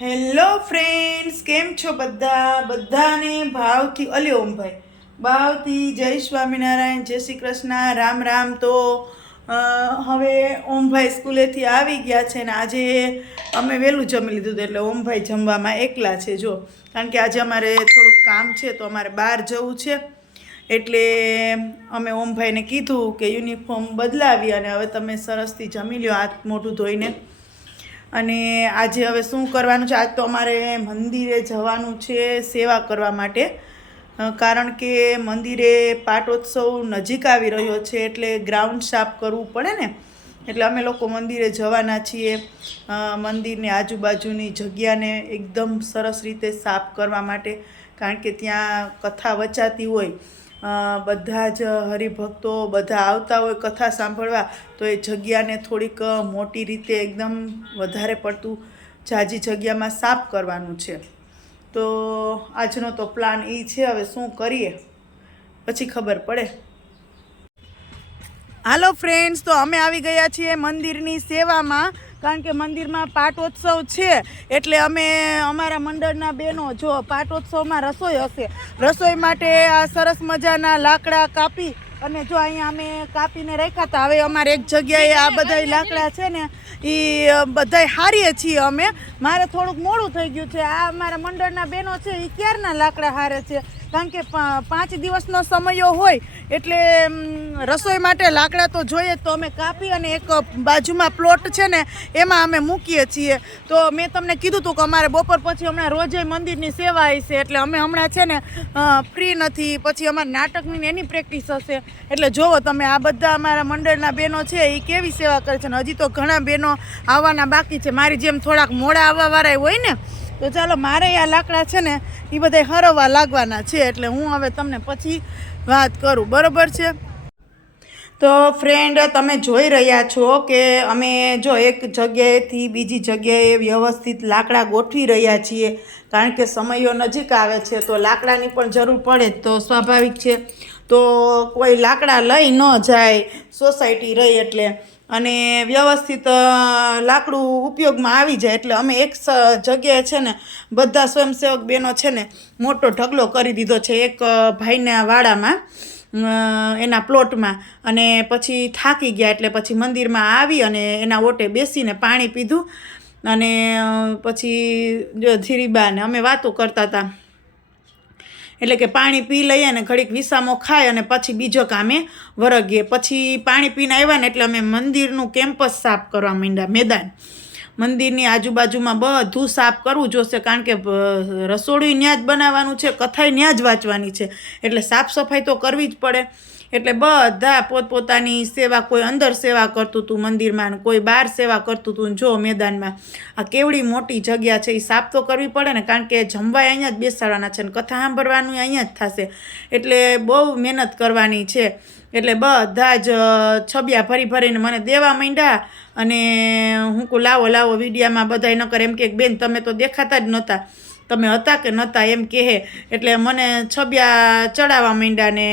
Hello friends, કેમ છો બધા? બધાને ભાવથી, અલે ઓમભાઈ, ભાવથી જય સ્વામિનારાયણ, જય શ્રી કૃષ્ણ, રામ રામ. તો હવે ઓમભાઈ સ્કૂલેથી આવી ગયા છે ને આજે અમે વહેલું જમી લીધું એટલે ઓમભાઈ જમવામાં એકલા છે, જો. કારણ કે આજે અમારે થોડુંક કામ છે, તો અમારે બહાર જવું છે. એટલે અમે ઓમભાઈને કીધું કે યુનિફોર્મ બદલાવી અને હવે તમે સરસથી જમી લ્યો, હાથ મોઢું ધોઈને. અને આજે હવે શું કરવાનું છે? આજ તો અમારે મંદિરે જવાનું છે સેવા કરવા માટે. કારણ કે મંદિરે પાટોત્સવ નજીક આવી રહ્યો છે એટલે ગ્રાઉન્ડ સાફ કરવું પડે ને. એટલે અમે લોકો મંદિરે જવાના છીએ. મંદિરની આજુબાજુની જગ્યાને એકદમ સરસ રીતે સાફ કરવા માટે. કારણ કે ત્યાં કથા વચાતી હોય. બધા જ હરિભક્તો બધા આવતા હોય, કથા સાંભળવા, તો એ જગ્યાને થોડીક મોટી રીતે એકદમ વધારે પડતું જાજી જગ્યામાં સાફ કરવાનું છે. તો આજનો તો પ્લાન એ છે, હવે શું કરીએ? પછી ખબર પડે. હાલો ફ્રેન્ડ્સ તો અમે આવી ગયા છીએ મંદિરની સેવામાં. કારણ કે મંદિરમાં પાટોત્સવ છે. એટલે અમે અમારા મંડળના બહેનો, જો પાટોત્સવમાં રસોઈ હશે. રસોઈ માટે આ સરસ મજાના લાકડા કાપી અને જો અહીંયા અમે કાપીને રાખ્યા હતા. હવે અમારે એક જગ્યાએ આ બધા લાકડા છે ને એ બધાય હારીએ છીએ અમે. મારે થોડુંક મોડું થઈ ગયું છે. આ અમારા મંડળના બહેનો છે એ ક્યારના લાકડા હારે છે? કારણ કે પાંચ દિવસનો સમયો હોય એટલે રસોઈ માટે લાકડા તો જોઈએ. તો અમે કાપી અને એક બાજુમાં પ્લોટ છે ને, એમાં અમે મૂકીએ છીએ. તો મેં તમને કીધું હતું કે અમારે બપોર પછી હમણાં રોજે મંદિરની સેવા હશે. એટલે અમે હમણાં છે ને ફ્રી નથી. પછી અમારે નાટકની એની પ્રેક્ટિસ હશે. એટલે જોવો તમે, આ બધા અમારા મંડળના બહેનો છે એ કેવી સેવા કરે છે ને? હજી તો ઘણા બહેનો આવવાના બાકી છે. મારી જેમ થોડાક મોડા આવવાવાળા હોય ને, તો ચાલો મારે આ લાકડા છે ને એ બધા હરવા લાગવાના છે. એટલે હું હવે તમને પછી વાત કરું. બરાબર છે? તો ફ્રેન્ડ તમે જોઈ રહ્યા છો કે અમે જો એક જગ્યાએથી બીજી જગ્યાએ વ્યવસ્થિત લાકડા ગોઠવી રહ્યા છીએ. કારણ કે સમયો નજીક આવે છે, તો લાકડાની પણ જરૂર પડે તો સ્વાભાવિક છે. તો કોઈ લાકડા લઈ ન જાય, સોસાયટી રહી એટલે. અને વ્યવસ્થિત લાકડું ઉપયોગમાં આવી જાય એટલે અમે એક જગ્યાએ છે ને બધા સ્વયંસેવક બહેનો છે ને મોટો ઢગલો કરી દીધો છે એક ભાઈના વાડામાં એના પ્લોટમાં. અને પછી થાકી ગયા એટલે પછી મંદિરમાં આવી અને એના ઓટે બેસીને પાણી પીધું. અને પછી, જો ધીરીબા અમે વાતો કરતા હતા. એટલે કે પાણી પી લઈએ અને ઘડીક વિસામો ખાય અને પછી બીજો કામે વરગીએ. પછી પાણી પીને આવ્યા ને એટલે અમે મંદિરનું કેમ્પસ સાફ કરવા માંડ્યા, મેદાન. મંદિરની આજુબાજુમાં બધું સાફ કરવું જોશે કારણ કે રસોડું ત્યાં જ બનાવવાનું છે કથાઈ ત્યાં જ વાંચવાની છે. એટલે સાફ સફાઈ તો કરવી જ પડે. એટલે બધા પોતપોતાની સેવા કોઈ અંદર સેવા કરતું હતું મંદિરમાં કોઈ બહાર સેવા કરતું હતું જો મેદાનમાં. આ કેવડી મોટી જગ્યા છે એ સાફ તો કરવી પડે ને, કારણ કે જમવાય અહીંયા જ બેસાડવાના છે ને, કથા સાંભળવાનું અહીંયા જ થશે. એટલે બહુ મહેનત કરવાની છે. એટલે બધા જ છબિયા ભરી ભરીને મને દેવા માંડ્યા અને હું કહું, લાવો લાવો, વિડીયામાં બધા ન કરે એમ કે, બેન, તમે તો દેખાતા જ નહોતા. તમે હતા કે નહોતા? એમ કહે. એટલે મને છબિયા ચડાવવા માંડ્યા ને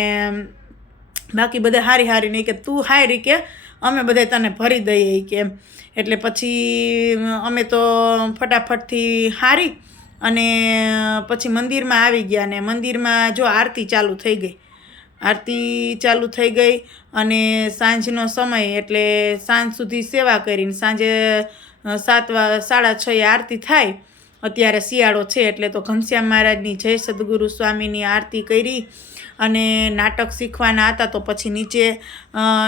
બાકી બધા હારી હારી નહીં કે તું હારી કે અમે બધા તને ભરી દઈએ કે એમ. એટલે પછી, અમે તો ફટાફટથી હારી અને પછી મંદિરમાં આવી ગયા ને મંદિરમાં જો આરતી ચાલુ થઈ ગઈ. આરતી ચાલુ થઈ ગઈ અને સાંજનો સમય એટલે સાંજ સુધી સેવા કરીને સાંજે સાત સાડા છ આરતી થાય અત્યારે શિયાળો છે એટલે તો ઘનશ્યામ મહારાજની જય સદગુરુ સ્વામીની આરતી કરી અને નાટક શીખવાના હતા તો પછી નીચે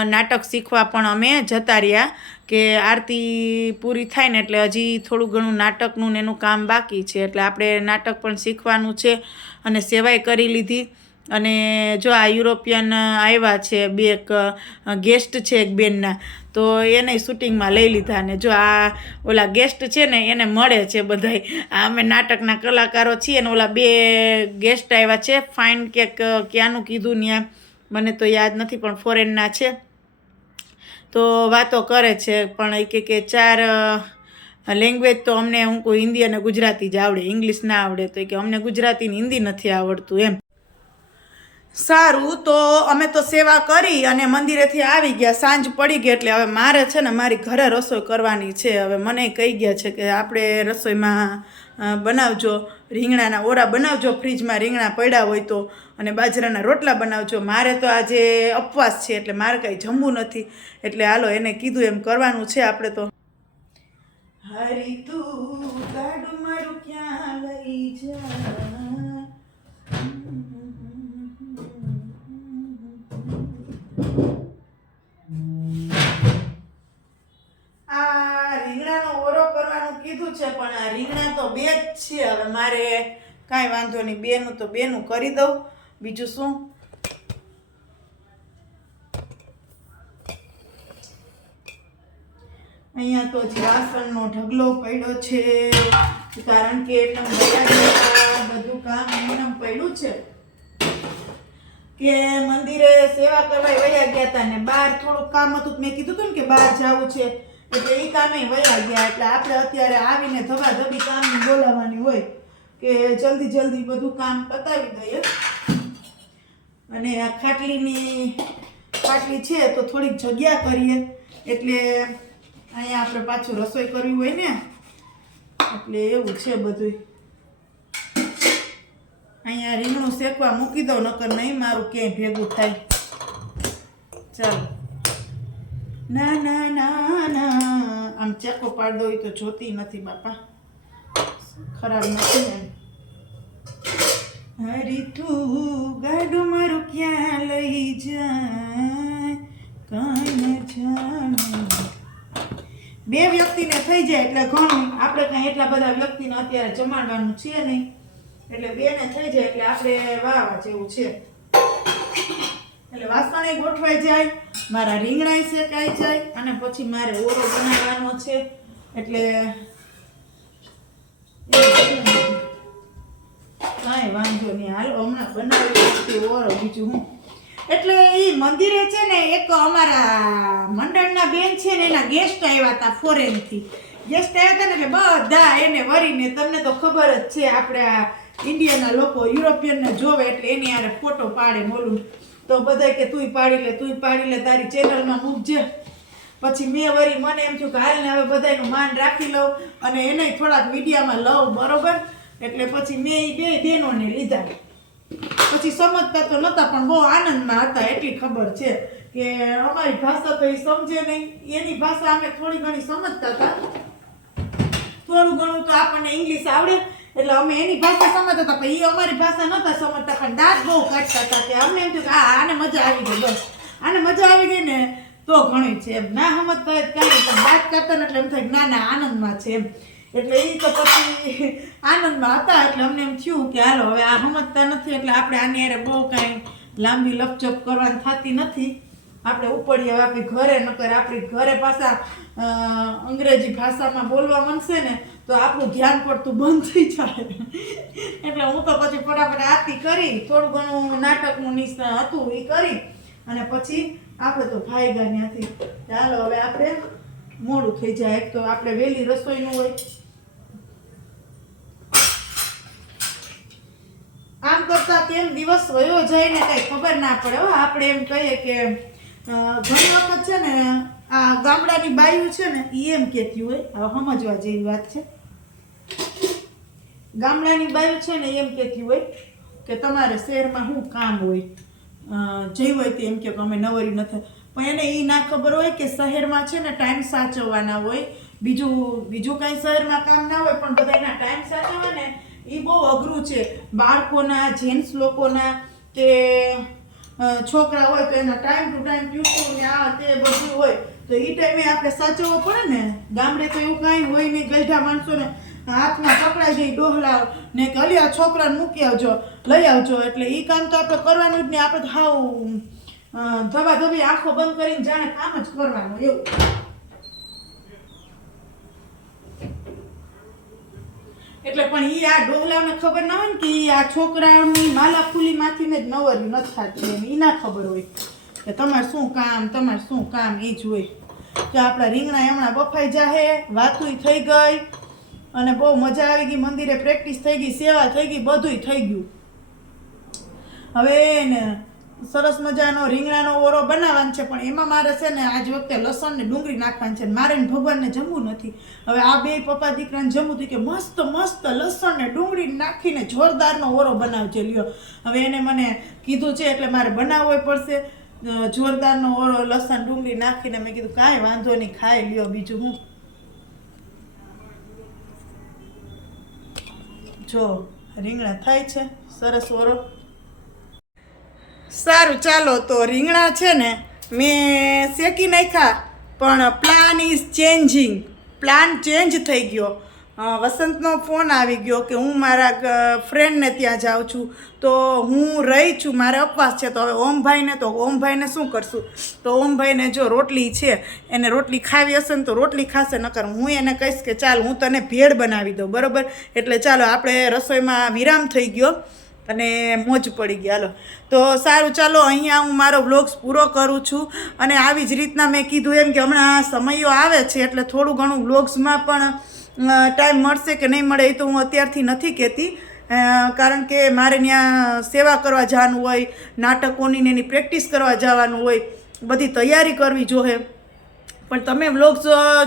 નાટક શીખવા પણ અમે જતા રહ્યા કે આરતી પૂરી થાય ને એટલે હજી થોડું ઘણું નાટકનું ને એનું કામ બાકી છે એટલે આપણે નાટક પણ શીખવાનું છે અને સેવાય કરી લીધી. અને જો આ યુરોપિયન આવ્યા છે, બે એક ગેસ્ટ છે એક બેનના, તો એને શૂટિંગમાં લઈ લીધા ને જો આ ઓલા ગેસ્ટ છે ને એને મળે છે બધાય. આ અમે નાટકના કલાકારો છીએ ને ઓલા બે ગેસ્ટ આવ્યા છે, ફાઇન કે ક્યાંનું કીધું ત્યાં મને તો યાદ નથી પણ ફોરેનના છે. તો વાતો કરે છે, પણ એ કે ચાર લેંગ્વેજ તો અમને હું કોઈ હિન્દી અને ગુજરાતી જ આવડે, ઇંગ્લિશ ના આવડે, તો કે અમને ગુજરાતી ને હિન્દી નથી આવડતું એમ. સારું, તો અમે તો સેવા કરી અને મંદિરેથી આવી ગયા. સાંજ પડી ગઈ એટલે હવે મારે છે ને મારી ઘરે રસોઈ કરવાની છે. હવે મને કહી ગયા છે કે આપણે રસોઈમાં બનાવજો. રીંગણાના ઓરા બનાવજો, ફ્રીજમાં રીંગણા પડ્યા હોય તો. અને બાજરાના રોટલા બનાવજો. મારે તો આજે અપવાસ છે એટલે મારે કંઈ જમવું નથી. એટલે હાલો, એને કીધું એમ કરવાનું છે આપણે તો. હરી તું, ગાડું ક્યાં લઈ જા? આ રીંગણાનો ઓરો કરવાનું કીધું છે, પણ આ રીંગણા તો બે જ છે. હવે મારે કાંઈ વાંધો નહીં, બેનું તો બેનું કરી દઉં. બીજું શું? અહીંયા તો હજી વાસણનો ઢગલો પડ્યો છે. કારણ કે બધું કામ એમને પડ્યું છે કે મંદિરે સેવા કરવા વયા ગયા હતા ને બહાર થોડુંક કામ હતું મેં કીધું હતું ને કે બહાર જવું છે. એટલે એ કામે વયા ગયા એટલે આપણે અત્યારે આવીને ધબાધબી કામની બોલાવવાની હોય કે જલ્દી જલ્દી બધું કામ પતાવી દઈએ. અને આ ખાટલીની, ખાટલી છે તો થોડીક જગ્યા કરીએ. એટલે અહીંયા આપણે પાછું રસોઈ કરવી હોય ને, એટલે એવું છે બધું અહીંયા રીંગણું શેકવા મૂકી દઉં, નકર નહીં મારું ક્યાંય ભેગું થાય. ચાલો. ના ના ના ના. આમ ચેકો પાડ દો તો જોતી નથી બાપા. ખરાબ નથી ને હરી તું ગાડું મારું ક્યાં લઈ જાય? કાંઈ જાણે. બે વ્યક્તિને થઈ જાય એટલે ઘણું. આપણે કાંઈ એટલા બધા વ્યક્તિને અત્યારે જમાડવાનું છે નહીં. એટલે બેને થઈ જાય એટલે આપણે વાવા જેવું છે. એટલે વાસણે ગોઠવાઈ જાય. મારા રીંગણાય શેકાઈ જાય, અને પછી મારે ઓરો બનાવવાનો છે, એટલે કાંઈ વાંધો નહીં. હાલ, હમણાં બનાવી ઓરો બીજું હું. એટલે એ મંદિરે છે ને, એક અમારા મંડળના બેન છે ને, એના ગેસ્ટ આવ્યા હતા ફોરેનથી ગેસ્ટ આવ્યા હતા ને, એટલે બધા એને વરીને તમને તો ખબર જ છે, આપણે આ ઇન્ડિયનના લોકો યુરોપિયનને જોવે, એટલે એની યારે ફોટો પાડે બોલું. તો બધા કે તુંય પાડી લે, તુંય પાડી લે, તારી ચેનલમાં મૂકજે પછી મેં વરી મને એમ થયું કે હાલ ને હવે બધાનું માન રાખી લઉં અને એને થોડાક વિડીયામાં લઉં, બરોબર? એટલે પછી મેં એ બે બહેનોને લીધા. પછી સમજતા તો નહોતા પણ બહુ આનંદમાં હતા, એટલી ખબર છે કે અમારી ભાષા તો એ સમજે નહીં. એની ભાષા અમે થોડી ઘણી સમજતા હતા. થોડું ઘણું તો આપણને ઇંગ્લિશ આવડે એટલે અમે એની ભાષા સમજતા હતા, પણ એ અમારી ભાષા નહોતા સમજતા પણ દાંત બહુ કાઢતા હતા કે અમને એમ થયું કે આ આને મજા આવી ગઈ, બસ. આને મજા આવી ગઈ ને તો ઘણી છે એમ. ના સમજતા હોય પણ દાંત કાઢતા એટલે એમ થાય ના ના, આનંદમાં છે એમ. એટલે એ તો પછી આનંદમાં હતા, એટલે અમને એમ થયું કે હાલો, હવે આ સમજતા નથી, એટલે આપણે આની હારે બહુ કાંઈ લાંબી લપચપ કરવાની થતી નથી. આપણે ઉપડીએ આપણી ઘરે, નકર આપણી ઘરે પાછા અંગ્રેજી ભાષામાં બોલવા મળશે ને તો આપણું ધ્યાન પડતું બંધ થઈ જાય. એટલે હું તો પછી ફટાફટ આરતી કરી, થોડું ઘણું નાટકનું નિશ હતું એ કરી, અને પછી આપણે તો ભાઈ ગયા ચાલો હવે આપણે મોડું થઈ જાય. તો આપણે વહેલી રસોઈનું હોય. આમ કરતા તેમ દિવસ વયો જાય ને કઈ ખબર ના પડે હો. આપણે એમ કહીએ કે ઘણી વખત છે ને આ ગામડાની બાયું છે ને એ એમ કહેતી હોય. હવે સમજવા જેવી વાત છે. ગામડાની બાયું છે ને એમ કહેતી હોય કે તમારે શહેરમાં શું કામ હોય? જઈ હોય તે એમ કે અમે નવરી નથી. પણ એને એ ના ખબર હોય કે શહેરમાં છે ને ટાઈમ સાચવવાના હોય. બીજું બીજું કાંઈ શહેરમાં કામ ના હોય, પણ બધા એના ટાઈમ સાચવવા ને એ બહુ અઘરું છે. બાળકોના, જેન્ટ્સ લોકોના કે છોકરા હોય તો એના ટાઈમ ટુ ટાઈમ ટ્યુશન ને આ તે બધું હોય. તો એ ટાઈમે આપણે સાચવવો પડે ને? ગામડે તો એવું કાંઈ હોય નહીં ગઢા માણસોને હાથમાં પકડાઈ જાય ડોહલા ને કે અલી આ મૂકી આવજો, લઈ આવજો. એટલે એ કામ તો આપણે કરવાનું જ નહીં આપણે હાવ ધબાધબી આંખો બંધ કરીને જાણે કામ જ કરવાનું, એવું. એટલે પણ ઈ આ ડોહલાને ખબર ના હોય ને કે આ છોકરાની માલા ફૂલીમાંથી જ નવરી નથી થતી એમ એ ના ખબર હોય કે તમારે શું કામ, તમારે શું કામ એ જ હોય. કે આપણા રીંગણા એમણા બફાઈ જાહે વાતુય થઈ ગઈ અને બહુ મજા આવી ગઈ, મંદિરે પ્રેક્ટિસ થઈ ગઈ, સેવા થઈ ગઈ, બધુંય થઈ ગયું. હવે ને સરસ મજાનો રીંગણાનો ઓરો બનાવવાનો છે, પણ એમાં મારે છે ને આજ વખતે લસણ ને ડુંગળી નાખવાની છે મારે ભગવાનને જમવું નથી. હવે આ બે પપ્પા દીકરાને જમવું હતું કે મસ્ત મસ્ત લસણ ને ડુંગળી નાખીને જોરદારનો ઓરો બનાવજે, લ્યો. હવે એને મને કીધું છે, એટલે મારે બનાવવો પડશે. જોરદારનો ઓરો, લસણ, ડુંગળી નાખીને મેં કીધું, કાંઈ વાંધો નહીં, ખાઈ લ્યો બીજું હું. જો, રીંગણા થાય છે. સરસ ઓરો સારું, ચાલો તો રીંગણા છે ને, મેં શેકી નાખ્યા, પણ plan is changing plan change થઈ ગયો. વસંતનો ફોન આવી ગયો કે હું મારા ફ્રેન્ડને ત્યાં જાઉં છું. તો હું રહી છું, મારે અપવાસ છે, તો હવે ઓમભાઈને, તો ઓમભાઈને શું કરશું? તો ઓમભાઈને જો રોટલી છે, એને રોટલી ખાવી હશે ને તો રોટલી ખાશે, નકર હું એને કહીશ કે ચાલ હું તને ભેળ બનાવી દઉં, બરાબર? એટલે ચાલો, આપણે રસોઈમાં વિરામ થઈ ગયો. અને મોજ પડી ગયા હાલો. તો સારું, ચાલો, અહીંયા હું મારો વ્લોગ્સ પૂરો કરું છું. અને આવી જ રીતના મેં કીધું એમ કે હમણાં સમયો આવે છે, એટલે થોડું ઘણું વ્લોગ્સમાં પણ ટાઈમ મળશે કે નહીં મળે એ તો હું અત્યારથી નથી કહેતી. કારણ કે મારે ત્યાં સેવા કરવા જવાનું હોય નાટકોની ને એની પ્રેક્ટિસ કરવા જવાનું હોય, બધી તૈયારી કરવી જોઈએ પણ તમે વ્લોગ્સ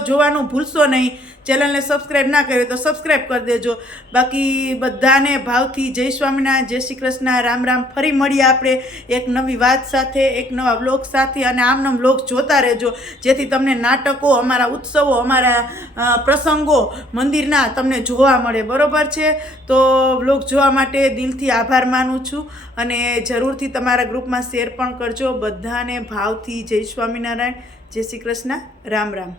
જોવાનું ભૂલશો નહીં. ચેનલને સબસ્ક્રાઈબ ના કરે તો સબસ્ક્રાઈબ કરી દેજો. બાકી બધાને ભાવથી જય સ્વામિનારાયણ, જય શ્રી કૃષ્ણ. રામ રામ. ફરી મળીએ આપણે એક નવી વાત સાથે, એક નવા બ્લોગ સાથે અને આમનો બ્લોગ જોતા રહેજો. જેથી તમને નાટકો, અમારા ઉત્સવો, અમારા પ્રસંગો મંદિરના તમને જોવા મળે. બરોબર છે? તો બ્લોગ જોવા માટે દિલથી આભાર માનું છું અને જરૂરથી તમારા ગ્રુપમાં શેર પણ કરજો. બધાને ભાવથી જય સ્વામિનારાયણ, જય શ્રી કૃષ્ણ. રામ રામ.